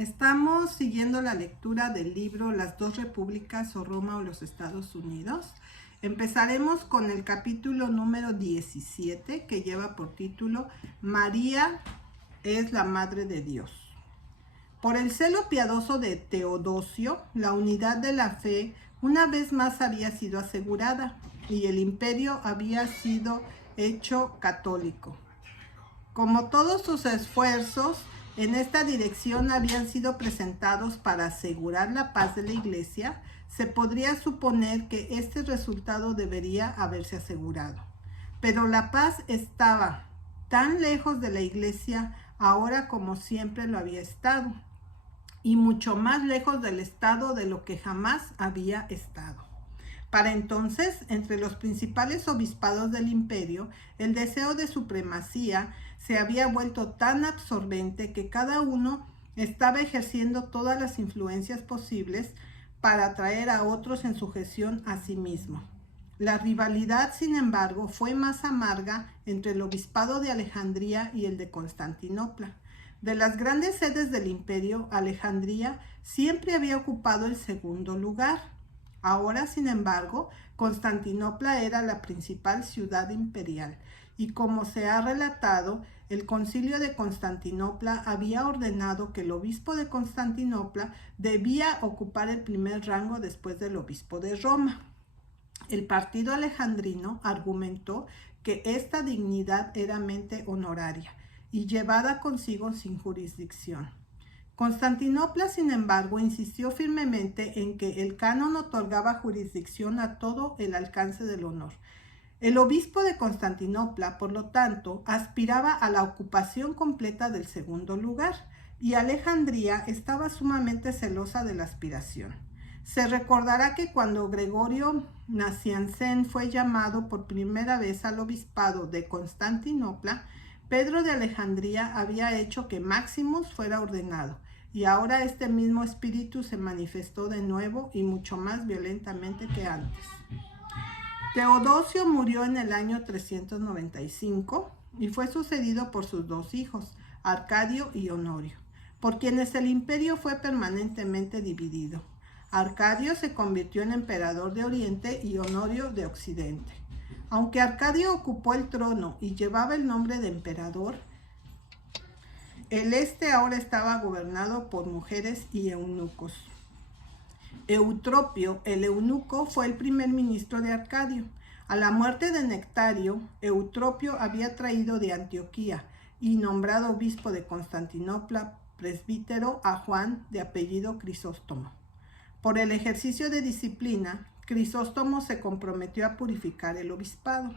Estamos siguiendo la lectura del libro Las dos repúblicas o Roma o los Estados Unidos. Empezaremos con el capítulo número 17 que lleva por título María es la Madre de Dios. Por el celo piadoso de Teodosio, la unidad de la fe una vez más había sido asegurada y el imperio había sido hecho católico. Como todos sus esfuerzos en esta dirección habían sido presentados para asegurar la paz de la Iglesia, se podría suponer que este resultado debería haberse asegurado. Pero la paz estaba tan lejos de la Iglesia ahora como siempre lo había estado, y mucho más lejos del Estado de lo que jamás había estado. Para entonces, entre los principales obispados del imperio, el deseo de supremacía se había vuelto tan absorbente que cada uno estaba ejerciendo todas las influencias posibles para atraer a otros en sujeción a sí mismo. La rivalidad, sin embargo, fue más amarga entre el obispado de Alejandría y el de Constantinopla. De las grandes sedes del imperio, Alejandría siempre había ocupado el segundo lugar. Ahora, sin embargo, Constantinopla era la principal ciudad imperial y, como se ha relatado, el concilio de Constantinopla había ordenado que el obispo de Constantinopla debía ocupar el primer rango después del obispo de Roma. El partido alejandrino argumentó que esta dignidad era meramente honoraria y llevada consigo sin jurisdicción. Constantinopla, sin embargo, insistió firmemente en que el canon otorgaba jurisdicción a todo el alcance del honor. El obispo de Constantinopla, por lo tanto, aspiraba a la ocupación completa del segundo lugar, y Alejandría estaba sumamente celosa de la aspiración. Se recordará que cuando Gregorio Naciancén fue llamado por primera vez al obispado de Constantinopla, Pedro de Alejandría había hecho que Maximus fuera ordenado, y ahora este mismo espíritu se manifestó de nuevo y mucho más violentamente que antes. Teodosio murió en el año 395 y fue sucedido por sus dos hijos, Arcadio y Honorio, por quienes el imperio fue permanentemente dividido. Arcadio se convirtió en emperador de Oriente y Honorio de Occidente. Aunque Arcadio ocupó el trono y llevaba el nombre de emperador, el este ahora estaba gobernado por mujeres y eunucos. Eutropio, el eunuco, fue el primer ministro de Arcadio. A la muerte de Nectario, Eutropio había traído de Antioquía y nombrado obispo de Constantinopla presbítero a Juan, de apellido Crisóstomo. Por el ejercicio de disciplina, Crisóstomo se comprometió a purificar el obispado.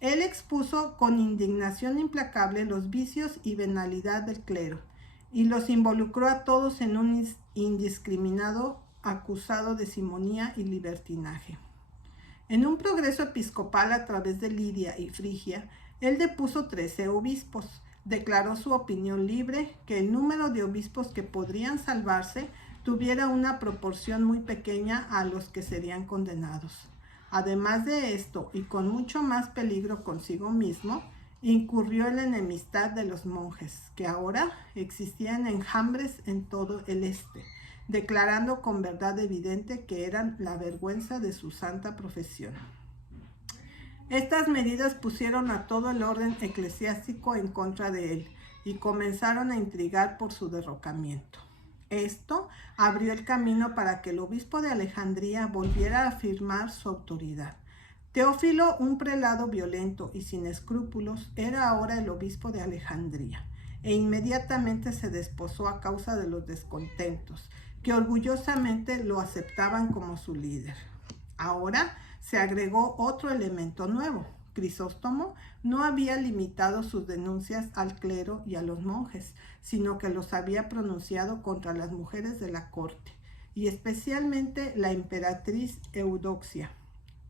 Él expuso con indignación implacable los vicios y venalidad del clero y los involucró a todos en un indiscriminado acusado de simonía y libertinaje. En un progreso episcopal a través de Lidia y Frigia, él depuso 13 obispos. Declaró su opinión libre que el número de obispos que podrían salvarse tuviera una proporción muy pequeña a los que serían condenados. Además de esto, y con mucho más peligro consigo mismo, incurrió en la enemistad de los monjes, que ahora existían enjambres en todo el este, declarando con verdad evidente que eran la vergüenza de su santa profesión. Estas medidas pusieron a todo el orden eclesiástico en contra de él y comenzaron a intrigar por su derrocamiento. Esto abrió el camino para que el obispo de Alejandría volviera a afirmar su autoridad. Teófilo, un prelado violento y sin escrúpulos, era ahora el obispo de Alejandría, e inmediatamente se desposó a causa de los descontentos, que orgullosamente lo aceptaban como su líder. Ahora se agregó otro elemento nuevo. Crisóstomo no había limitado sus denuncias al clero y a los monjes, sino que los había pronunciado contra las mujeres de la corte, y especialmente la emperatriz Eudoxia,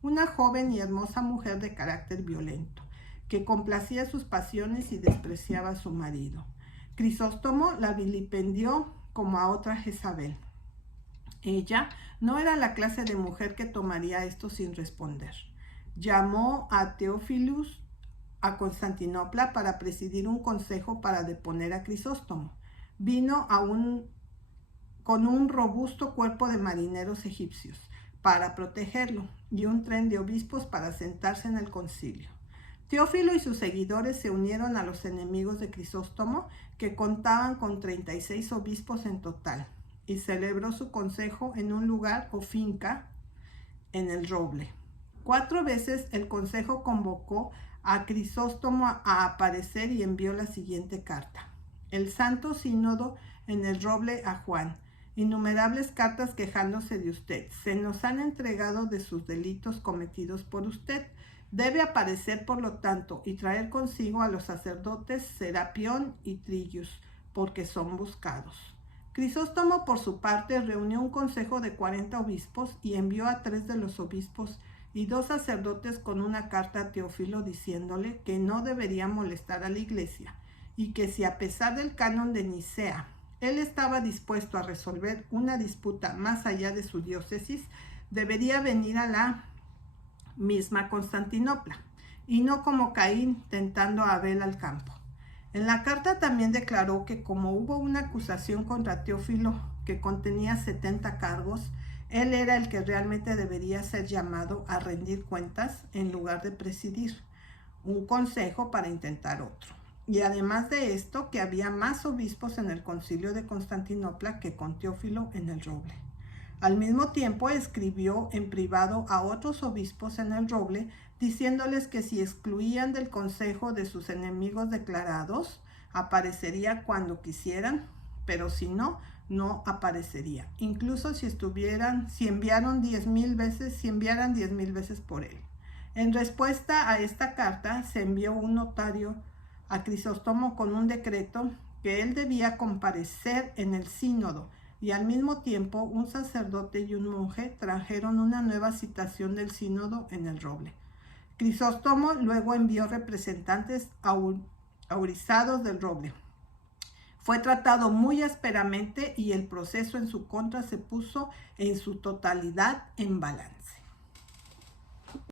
una joven y hermosa mujer de carácter violento, que complacía sus pasiones y despreciaba a su marido. Crisóstomo la vilipendió como a otra Jezabel. Ella no era la clase de mujer que tomaría esto sin responder. Llamó a Teófilus a Constantinopla para presidir un consejo para deponer a Crisóstomo. Vino a un con un robusto cuerpo de marineros egipcios para protegerlo y un tren de obispos para sentarse en el concilio. Teófilo y sus seguidores se unieron a los enemigos de Crisóstomo, que contaban con 36 obispos en total, y celebró su consejo en un lugar o finca en el Roble. 4 veces el consejo convocó a Crisóstomo a aparecer y envió la siguiente carta: el Santo Sínodo en el Roble a Juan. Innumerables cartas quejándose de usted. Se nos han entregado de sus delitos cometidos por usted. Debe aparecer, por lo tanto, y traer consigo a los sacerdotes Serapión y Trillus, porque son buscados. Crisóstomo, por su parte, reunió un consejo de 40 obispos y envió a 3 de los obispos y 2 sacerdotes con una carta a Teófilo diciéndole que no debería molestar a la iglesia y que si a pesar del canon de Nicea él estaba dispuesto a resolver una disputa más allá de su diócesis, debería venir a la misma Constantinopla, y no como Caín tentando a Abel al campo. En la carta también declaró que como hubo una acusación contra Teófilo que contenía 70 cargos, él era el que realmente debería ser llamado a rendir cuentas en lugar de presidir un consejo para intentar otro. Y además de esto, que había más obispos en el concilio de Constantinopla que con Teófilo en el Roble. Al mismo tiempo escribió en privado a otros obispos en el Roble, diciéndoles que si excluían del consejo de sus enemigos declarados, aparecería cuando quisieran, pero si no, no aparecería. Incluso si enviaran 10,000 veces por él. En respuesta a esta carta, se envió un notario a Crisóstomo con un decreto que él debía comparecer en el sínodo, y al mismo tiempo un sacerdote y un monje trajeron una nueva citación del sínodo en el Roble. Crisóstomo luego envió representantes aurizados del Roble. Fue tratado muy ásperamente y el proceso en su contra se puso en su totalidad en balance.